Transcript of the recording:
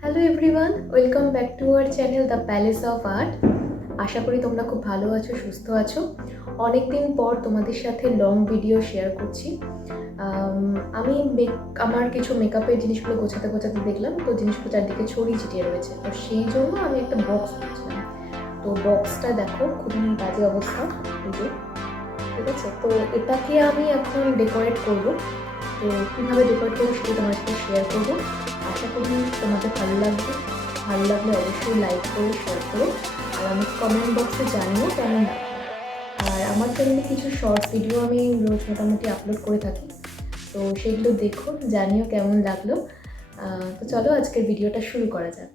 Hello everyone, welcome back to our channel the palace of art. আশা করি তোমরা খুব ভালো আছো, সুস্থ আছো। অনেক দিন পর তোমাদের সাথে লং ভিডিও শেয়ার করছি। আমি আমার কিছু মেকআপের জিনিসগুলো গোছাতে গোছাতে দেখলাম তো জিনিসগুলো চারদিকে ছড়িয়ে ছিটিয়ে রয়েছে, তো সেই জন্য আমি একটা বক্স খুঁজছিলাম। তো বক্সটা দেখো, খুবই বাজে অবস্থা, এই যে, ঠিক আছে। তো এটাকে আমি এখন ডেকোরেট করবো। তো কীভাবে ডেকোরেট করবো সেটা তোমার সাথে শেয়ার করবো। আশা করি তোমাদের ভালো লাগবে। ভালো লাগলে অবশ্যই লাইক করো, শেয়ার করো, আর আমি কমেন্ট বক্সে জানিও কেমন লাগবে। আর আমার চ্যানেলে কিছু শর্ট ভিডিও আমি রোজ মোটামুটি আপলোড করে থাকি, তো সেগুলো দেখো, জানিও কেমন লাগলো। তো চলো আজকের ভিডিওটা শুরু করা যাক।